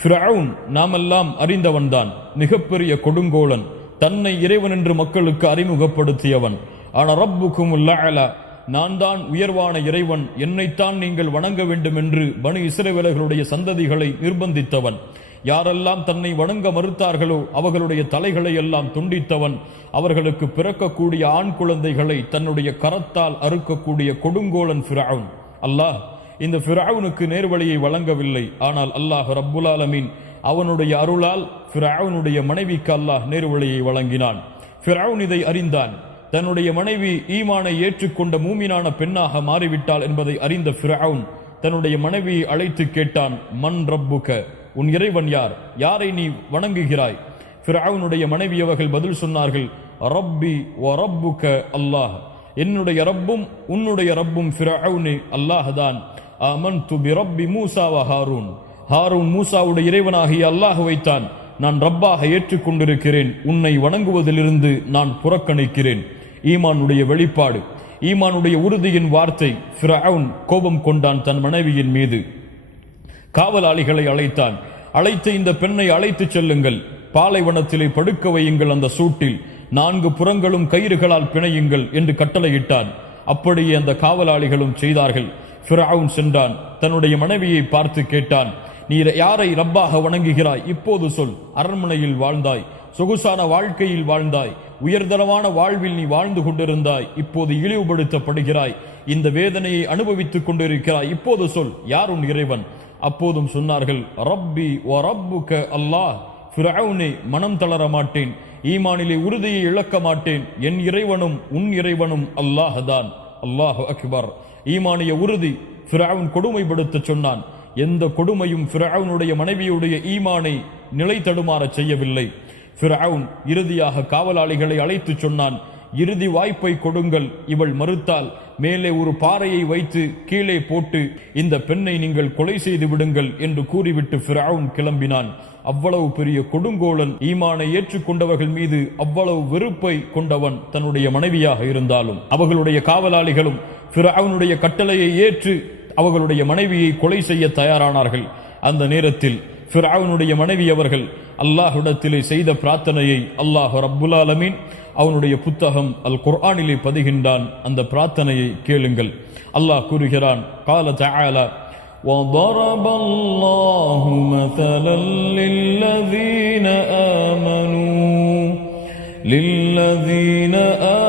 ஃபிரவுன் நாமெல்லாம் அறிந்தவன்தான், மிகப்பெரிய கொடுங்கோலன், தன்னை இறைவன் என்று மக்களுக்கு அறிமுகப்படுத்தியவன். ஆனா ரப்புக்குமுல் அலா, நான் தான் உயர்வான இறைவன், என்னைத்தான் நீங்கள் வணங்க வேண்டும் என்று பனு இஸ்ரவேலர்களுடைய சந்ததிகளை நிர்பந்தித்தவன். யாரெல்லாம் தன்னை வணங்க மறுத்தார்களோ அவர்களுடைய தலைகளை எல்லாம் துண்டித்தவன். அவர்களுக்கு பிறக்கக்கூடிய ஆண் குழந்தைகளை தன்னுடைய கரத்தால் அறுக்கக்கூடிய கொடுங்கோலன் ஃபிரவுன். அல்லாஹ் இந்த ஃபிரவுனுக்கு நேர்வழியை வழங்கவில்லை. ஆனால் அல்லாஹ் ரப்புல் ஆலமீன் அவனுடைய அருளால் ஃபிரவுனுடைய மனைவிக்கு அல்லாஹ் நேர்வழியை வழங்கினான். ஃபிரவுன் இதை அறிந்தான். தன்னுடைய மனைவி ஈமானை ஏற்றுக்கொண்ட மூமினான பெண்ணாக மாறிவிட்டாள் என்பதை அறிந்த ஃபிரவுன் தன்னுடைய மனைவியை அழைத்து கேட்டான், மன் ரப்புக, உன் இறைவன் யார், யாரை நீ வணங்குகிறாய்? ஃபிரவுனுடைய மனைவி அவர்கள் பதில் சொன்னார்கள், ரப்பி வ ரப்புக அல்லாஹ், என்னுடைய ரப்பும் உன்னுடைய ரப்பும் ஃபிரவுனே அல்லாஹ்தான். ஆமன்து பி ரப்பி மூசா வ ஹாரூன், ஹாரூன் மூசாவுடைய இறைவனாகிய அல்லாஹ்வைத்தான் நான் ரப்பாக ஏற்றுக்கொண்டிருக்கிறேன், உன்னை வணங்குவதிலிருந்து நான் புறக்கணிக்கிறேன். ஈமானுடைய வெளிப்பாடு, ஈமானுடைய உறுதியின் வார்த்தை. ஃபிரவுன் கோபம் கொண்டான் தன் மனைவியின் மீது. காவலாளிகளை அழைத்தான். அழைத்து இந்த பெண்ணை அழைத்து செல்லுங்கள், பாலைவனத்திலே படுக்க வையுங்கள், அந்த சூட்டில் 4 புறங்களும் கயிறுகளால் பிணையுங்கள் என்று கட்டளையிட்டான். அப்படியே அந்த காவலாளிகளும் செய்தார்கள். ஃபிரவுன் சென்றான். தன்னுடைய மனைவியை பார்த்து கேட்டான், நீ யாரை ரப்பாக வணங்குகிறாய்? இப்போது சொல். அரண்மனையில் வாழ்ந்தாய், சொகுசான வாழ்க்கையில் வாழ்ந்தாய், உயர்தரமான வாழ்வில் நீ வாழ்ந்து கொண்டிருந்தாய், இப்போது இழிவுபடுத்தப்படுகிறாய், இந்த வேதனையை அனுபவித்துக் கொண்டிருக்கிறாய், இப்போது சொல், யார் உன் இறைவன்? அப்போதும் சொன்னார்கள், ரப்பி வ ரப்புக அல்லாஹ். ஃபிரவுனே, மனம் தளர மாட்டேன், ஈமானிலே உறுதியை இழக்க மாட்டேன், என் இறைவனும் உன் இறைவனும் அல்லாஹ்தான். அல்லாஹு அக்பர். ஈமானிய உறுதி ஃபிரவுன் கொடுமைப்படுத்த சொன்னான். எந்த கொடுமையும் ஃபிரவுனுடைய மனைவியுடைய ஈமானை நிலை தடுமாற செய்யவில்லை. ஃபிரவுன் இறுதியாக காவலாளிகளை அழைத்து சொன்னான், இறுதி வாய்ப்பை கொடுங்கள், இவள் மறுத்தால் மேலே ஒரு பாறையை வைத்து கீழே போட்டு இந்த பெண்ணை நீங்கள் கொலை செய்து விடுங்கள் என்று கூறிவிட்டு ஃபிரவுன் கிளம்பினான். அவ்வளவு பெரிய கொடுங்கோலன், ஈமானை ஏற்றுக்கொண்டவர்கள் மீது அவ்வளவு வெறுப்பை கொண்டவன் தன்னுடைய மனைவியாக இருந்தாலும். அவர்களுடைய காவலாளிகளும் ஃபிரவுனுடைய கட்டளையை ஏற்று அவர்களுடைய மனைவியை கொலை செய்ய தயாரானார்கள். அந்த நேரத்தில் ஃபிரவுனுடைய மனைவி அவர்கள் அல்லாஹ்விடத்திலே செய்த பிரார்த்தனையை அல்லாஹ் ரப்புல் ஆலமீன் அவனுடைய புத்தகம் அல் குர்ஆனிலே பதிகின்றான். அந்த பிரார்த்தனையை கேளுங்கள். அல்லாஹ் கூறுகிறான், قال تعالى وضرب الله مثلا للذين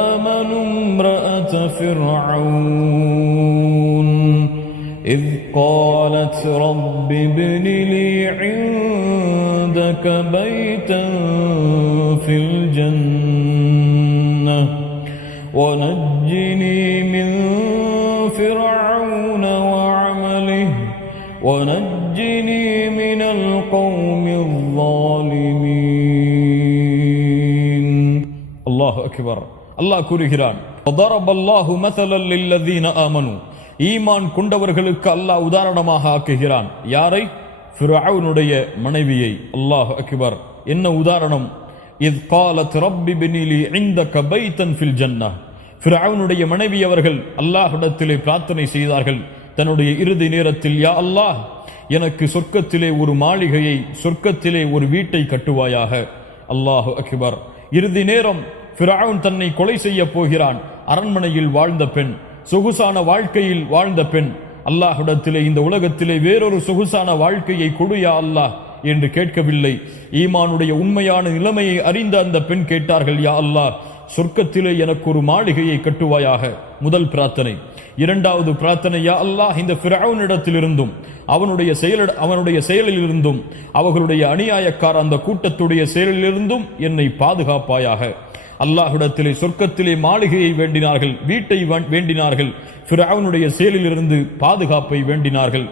آمنوا امرأة فرعون إذ قالت رب ابن لي عندك بيتا في الجنة ونجني من فرعون وعمله ونجني من القوم الظالمين. الله أكبر. الله கூறுகிறான், وضرب الله مثلا للذين آمنوا, ஈமான் கொண்டவர்களுக்கு அல்லாஹ் உதாரணமாக ஆக்குகிறான். யாரை? ஃபிரவுனுடைய மனைவியை. அல்லாஹ் அக்பர். என்ன உதாரணம்? இத் قالت رب ابن لي عندك بيتا في الجنة. ஃபிரவுனுடைய மனைவி அவர்கள் அல்லாஹ்விடத்திலே பிரார்த்தனை செய்தார்கள் தன்னுடைய இறுதி நேரத்தில், யா அல்லாஹ், எனக்கு சொர்க்கத்திலே ஒரு மாளிகையை, சொர்க்கத்திலே ஒரு வீட்டை கட்டுவாயாக. அல்லாஹு அக்பர். இறுதி நேரம் ஃபிரவுன் தன்னை கொலை செய்ய போகிறான். அரண்மனையில் வாழ்ந்த பெண், சொகுசான வாழ்க்கையில் வாழ்ந்த பெண், அல்லாஹ்விடத்திலே இந்த உலகத்திலே வேறொரு சொகுசான வாழ்க்கையை கொடுயா அல்லாஹ் என்று கேட்கவில்லை. ஈமானுடைய உண்மையான நிலைமையை அறிந்த அந்த பெண் கேட்டார்கள், யா அல்லாஹ், சொர்க்கத்திலே எனக்கு ஒரு மாளிகையை கட்டுவாயாக. முதல் பிரார்த்தனை. இரண்டாவது பிரார்த்தனை, யா அல்லாஹ், இந்த ஃபிரவுனிடத்திலிருந்தும் அவனுடைய செயலிலிருந்தும் அவர்களுடைய அநியாயக்கார அந்த கூட்டத்துடைய செயலிலிருந்தும் என்னை பாதுகாப்பாயாக. அல்லாஹ்விடத்திலே சொர்க்கத்திலே மாளிகையை வேண்டினார்கள், வீட்டை வேண்டினார்கள், ஃபிரவுனுடைய செயலிலிருந்து பாதுகாப்பை வேண்டினார்கள்.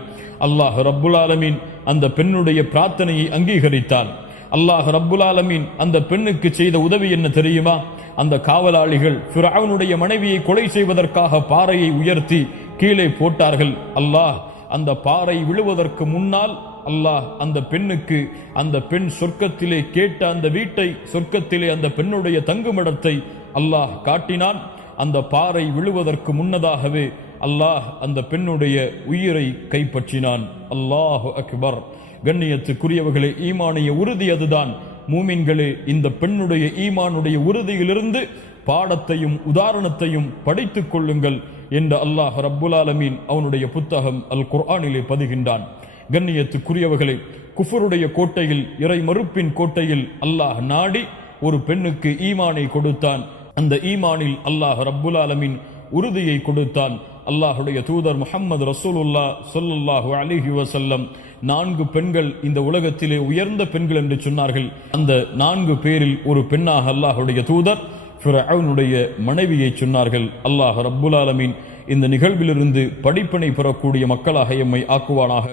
அல்லாஹ் ரப்புல் ஆலமீன் அந்த பெண்ணுடைய பிரார்த்தனையை அங்கீகரித்தான். அல்லாஹ் ரப்புல் ஆலமீன் அந்த பெண்ணுக்கு செய்த உதவி என்ன தெரியுமா? அந்த காவலாளிகள் ஃபிரவுனுடைய மனைவியை கொலை செய்வதற்காக பாறையை உயர்த்தி கீழே போட்டார்கள். அல்லாஹ் அந்த பாறை விழுவதற்கு முன்னால் அல்லாஹ் அந்த பெண்ணுக்கு, அந்த பெண் சொர்க்கத்திலே கேட்ட அந்த வீட்டை, சொர்க்கத்திலே அந்த பெண்ணுடைய தங்குமிடத்தை அல்லாஹ் காட்டினான். அந்த பாறை விழுவதற்கு முன்னதாகவே அல்லாஹ் அந்த பெண்ணுடைய உயிரை கைப்பற்றினான். அல்லாஹு அக்பர். கண்ணியத்துக்குரியவர்களே, ஈமானிய உறுதி அதுதான். மூமின்களே, இந்த பெண்ணுடைய ஈமானுடைய உறுதியிலிருந்து பாடத்தையும் உதாரணத்தையும் படித்துக் கொள்ளுங்கள் என்று அல்லாஹ் ரப்புல் ஆலமீன் அவனுடைய புத்தகம் அல் குர்ஆனிலே பதிகின்றான். கண்ணியத்துக்குரியவர்களே, குஃபருடைய கோட்டையில், இறை மறுப்பின் கோட்டையில் அல்லாஹ் நாடி ஒரு பெண்ணுக்கு ஈமானை கொடுத்தான். அந்த ஈமானில் அல்லாஹ் ரப்புல் ஆலமீன் உறுதியை கொடுத்தான். அல்லாஹுடைய தூதர் முஹம்மது ரசூலுல்லாஹ் ஸல்லல்லாஹு அலைஹி வஸல்லம் 4 பெண்கள் இந்த உலகத்திலே உயர்ந்த பெண்கள் என்று சொன்னார்கள். அந்த 4 பேரில் ஒரு பெண்ணாக அல்லாஹுடைய தூதர் ஃபிரௌனுடைய மனைவியை சொன்னார்கள். அல்லாஹ் ரப்புல் ஆலமீன் இந்த நிகழ்விலிருந்து படிப்பினை பெறக்கூடிய மக்களாக எம்மை ஆக்குவானாக.